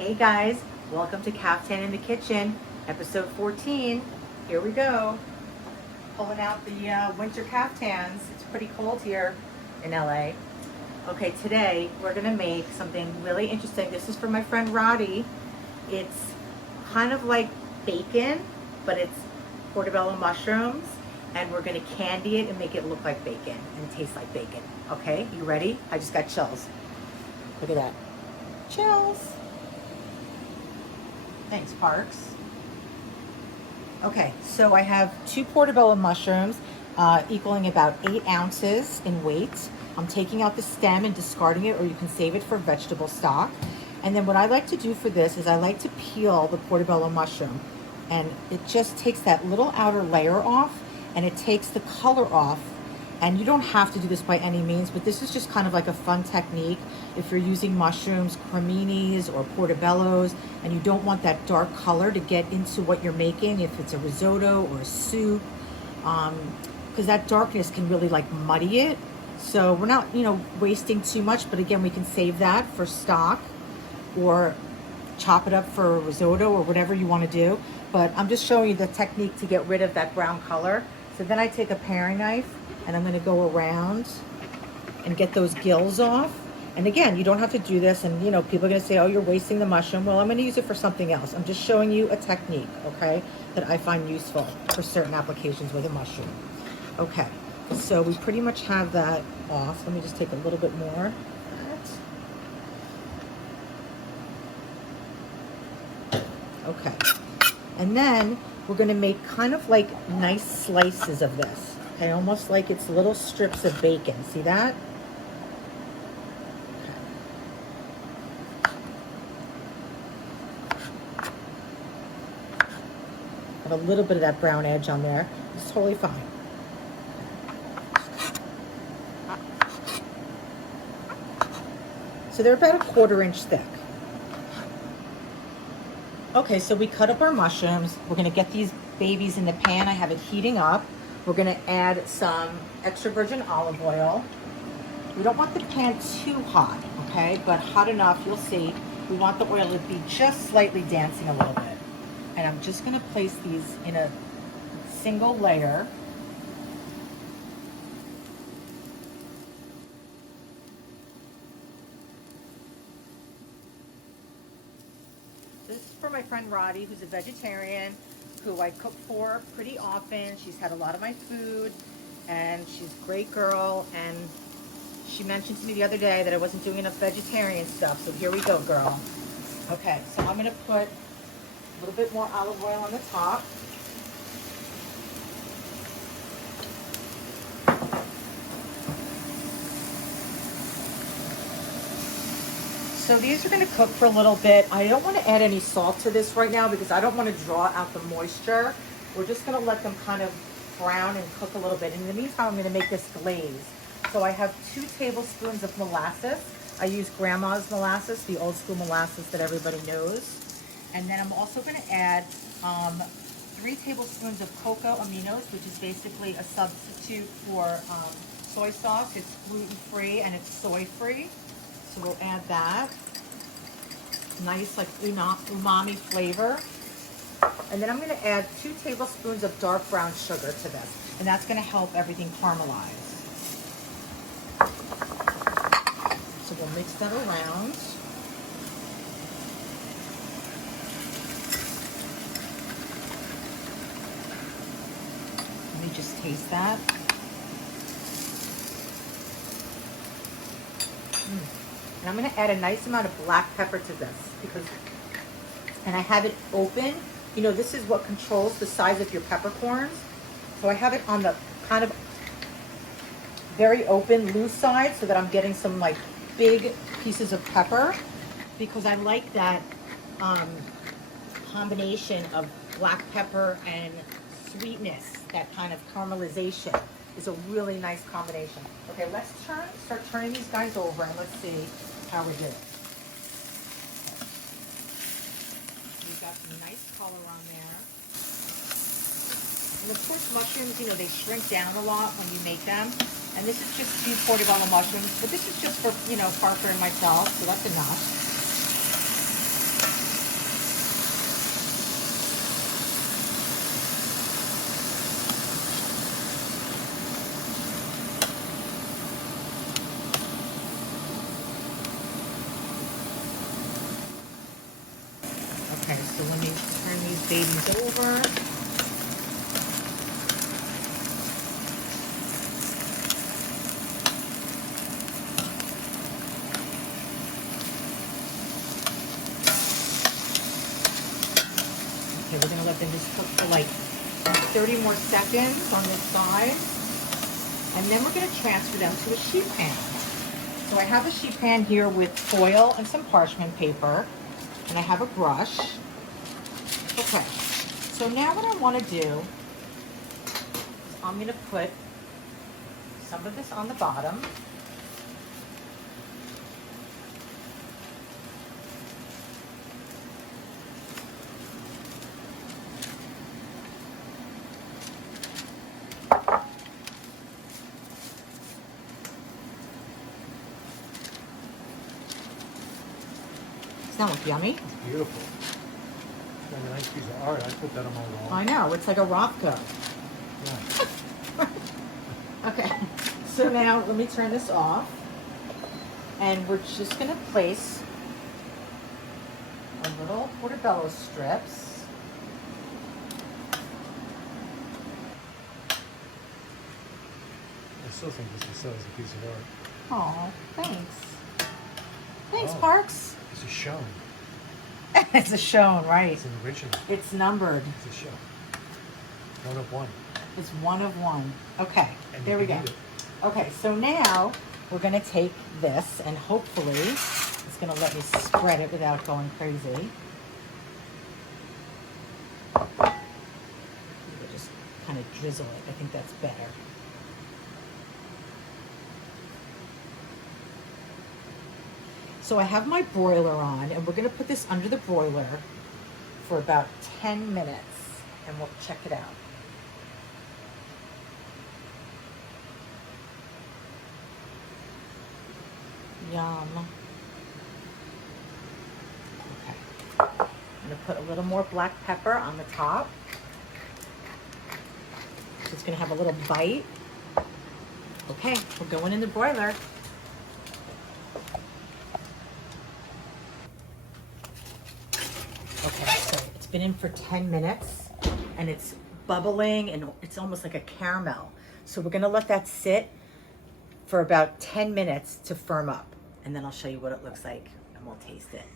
Hey guys, welcome to Kaftan in the Kitchen, episode 14. Here we go. Pulling out the winter kaftans. It's pretty cold here in LA. Okay, today we're gonna make something really interesting. This is for my friend Roddy. It's kind of like bacon, but it's portobello mushrooms, and we're gonna candy it and make it look like bacon and taste like bacon. Okay, you ready? I just got chills. Look at that. Chills. Thanks, Parks. Okay, so I have 2 portobello mushrooms, equaling about 8 ounces in weight. I'm taking out the stem and discarding it, or you can save it for vegetable stock. And then what I like to do for this is I like to peel the portobello mushroom, and it just takes that little outer layer off, and it takes the color off. And you don't have to do this by any means, but this is just kind of like a fun technique if you're using mushrooms, creminis or portobellos, and you don't want that dark color to get into what you're making, if it's a risotto or a soup, because that darkness can really like muddy it. So we're not, wasting too much, but again, we can save that for stock or chop it up for a risotto or whatever you want to do. But I'm just showing you the technique to get rid of that brown color. So then I take a paring knife and I'm going to go around and get those gills off. And again, you don't have to do this, and people are going to say, oh, you're wasting the mushroom. Well, I'm going to use it for something else. I'm just showing you a technique, okay, that I find useful for certain applications with a mushroom. Okay, so we pretty much have that off. Let me just take a little bit more. Okay, and then we're going to make kind of like nice slices of this. Okay, almost like it's little strips of bacon. See that? Have a little bit of that brown edge on there. It's totally fine. So they're about a 1/4 inch thick. Okay, so we cut up our mushrooms. We're gonna get these babies in the pan. I have it heating up. We're gonna add some extra virgin olive oil. We don't want the pan too hot, okay? But hot enough, you'll see. We want the oil to be just slightly dancing a little bit. And I'm just gonna place these in a single layer. This is for my friend Roddy, who's a vegetarian, who I cook for pretty often. She's had a lot of my food, and she's a great girl. And she mentioned to me the other day that I wasn't doing enough vegetarian stuff. So here we go, girl. Okay, so I'm gonna put a little bit more olive oil on the top. So these are going to cook for a little bit. I don't want to add any salt to this right now because I don't want to draw out the moisture. We're just going to let them kind of brown and cook a little bit. In the meantime, I'm going to make this glaze. So I have 2 tablespoons of molasses. I use grandma's molasses, the old school molasses that everybody knows. And then I'm also going to add 3 tablespoons of cocoa aminos, which is basically a substitute for soy sauce. It's gluten-free and it's soy-free. So we'll add that. Nice like umami flavor. And then I'm going to add 2 tablespoons of dark brown sugar to this. And that's going to help everything caramelize. So we'll mix that around. Let me just taste that. And I'm going to add a nice amount of black pepper to this and I have it open. This is what controls the size of your peppercorns. So I have it on the kind of very open, loose side so that I'm getting some like big pieces of pepper, because I like that combination of black pepper and sweetness. That kind of caramelization is a really nice combination. Okay, let's start turning these guys over and let's see how we do. We've got some nice color on there. And of course, mushrooms, they shrink down a lot when you make them. And this is just 2 portobello mushrooms, but this is just for, Parker and myself, so that's enough. So let me turn these babies over. Okay, we're gonna let them just cook for like 30 more seconds on this side. And then we're gonna transfer them to a sheet pan. So I have a sheet pan here with foil and some parchment paper, and I have a brush. Okay, so now what I wanna do is I'm gonna put some of this on the bottom. Does that look yummy? It's beautiful. It's like a nice piece of art. I put that on my wall. I know, it's like a Rothko. Yeah. Okay, so now let me turn this off. And we're just gonna place our little Portobello strips. I still think this is so as a piece of art. Oh, thanks. Thanks, Oh. Parks. It's a show. It's a shown, right? It's an original. It's numbered. It's a show. 1 of 1. It's 1 of 1. Okay, And there we you go. can eat it. Okay, so now we're gonna take this and hopefully it's gonna let me spread it without going crazy. We'll just kind of drizzle it. I think that's better. So I have my broiler on and we're gonna put this under the broiler for about 10 minutes and we'll check it out. Yum. Okay. I'm gonna put a little more black pepper on the top. So it's gonna have a little bite. Okay, we're going in the broiler. Okay, so it's been in for 10 minutes and it's bubbling and it's almost like a caramel. So we're gonna let that sit for about 10 minutes to firm up. And then I'll show you what it looks like and we'll taste it.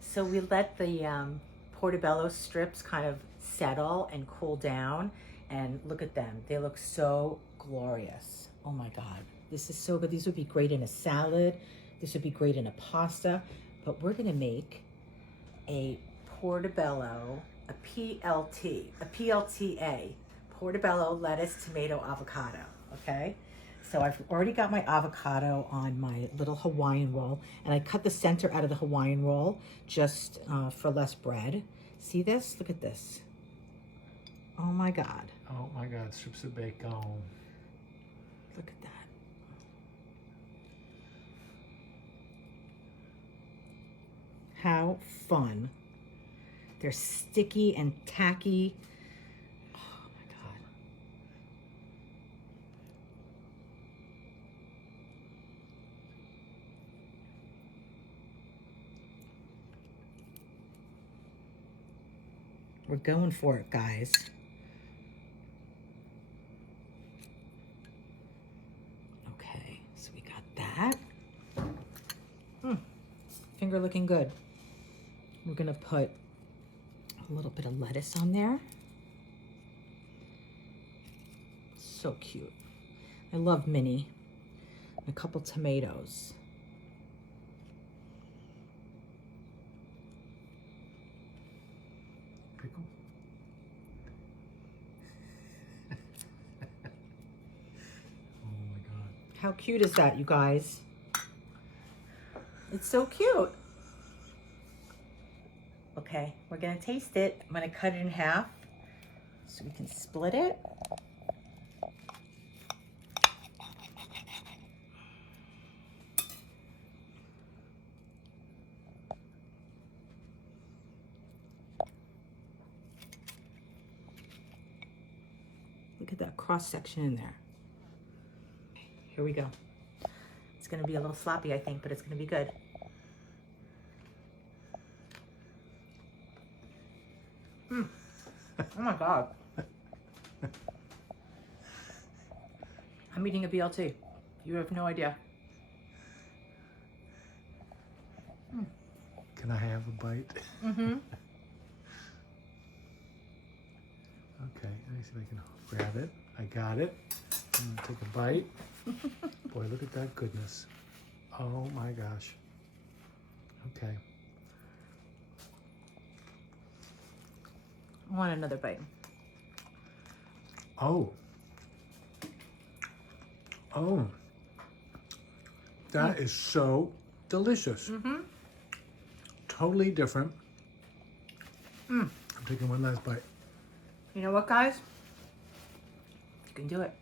So we let the Portobello strips kind of settle and cool down, and look at them. They look so glorious. Oh my God, this is so good. These would be great in a salad. This would be great in a pasta, but we're gonna make a Portobello, a PLTA, Portobello lettuce, tomato, avocado, okay? So I've already got my avocado on my little Hawaiian roll, and I cut the center out of the Hawaiian roll just for less bread. See this? Look at this. Oh my God. Oh my God, strips of bacon. Look at that. How fun. They're sticky and tacky. Oh my God. We're going for it, guys. Okay, so we got that. Finger looking good. We're gonna put a little bit of lettuce on there. So cute. I love Minnie. And a couple tomatoes. Pickle. Oh my God. How cute is that, you guys? It's so cute. Okay, we're gonna taste it. I'm gonna cut it in half so we can split it. Look at that cross section in there. Here we go. It's gonna be a little sloppy, I think, but it's gonna be good. Oh my God. I'm eating a BLT. You have no idea. Can I have a bite? Mm-hmm. Okay, let me see if I can grab it. I got it. I'm gonna take a bite. Boy, look at that goodness. Oh my gosh. Okay. I want another bite. Oh. Oh. That is so delicious. Mm-hmm. Totally different. Mm. I'm taking one last bite. You know what, guys? You can do it.